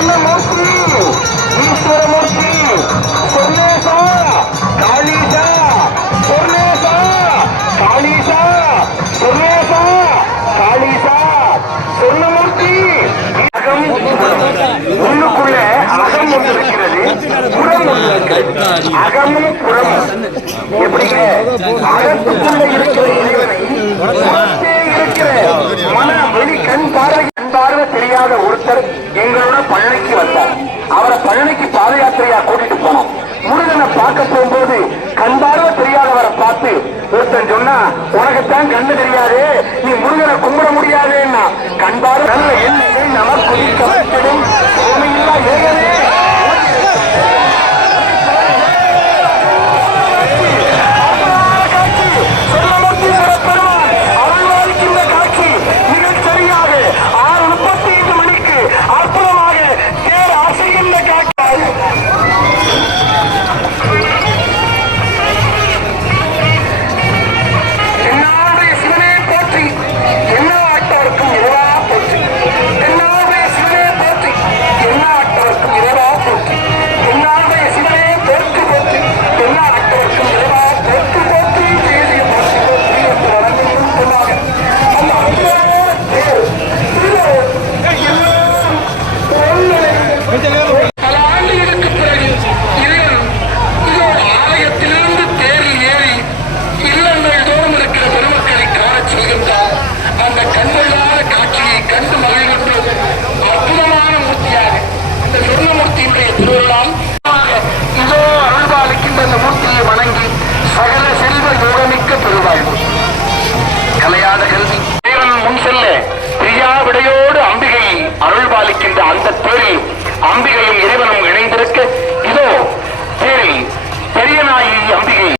சொர்ணமூர்த்தி ஈஸ்வரமூர்த்தி சொர்ணேசா காளீசா சொர்ணேசா காளீசா சொர்ணேசா காளீசா சொர்ணமூர்த்தி. அகம் உள்ளுக்குள்ள அகம் ஒன்று இருக்கிறது, புறம் ஒன்று இருக்கிறது. அகமும் புறமும் எப்படிங்க? அகத்துக்குள்ள இருக்கிற இறைவனை இருக்கிற மன வெளி கண் பார்வை தெரியாத ஒருத்தர் எங்களோட பழனிக்கு வந்தார். அவரை பழனிக்கு பாத யாத்திரையா கூட்டிட்டு போனோம். முருகனை பார்க்க போகும்போது கண் பார்வை தெரியாதவரை பார்த்து ஒருத்தன் சொன்னா, உனக்குத்தான் கண்ணு தெரியாது, நீ முருகனை கும்பிட முடியாதுன்னா. கண் பார்வை நல்ல எண்ணெயை நமக்கு சமைத்திடும் சுவாமியில்லா ஏகனே அருள்பாலிக்கின்ற அந்த தேரில் அம்பிகையும் இறைவனும் இணைந்திருக்க இதோ தேரில் பெரிய நாயகி அம்பிகை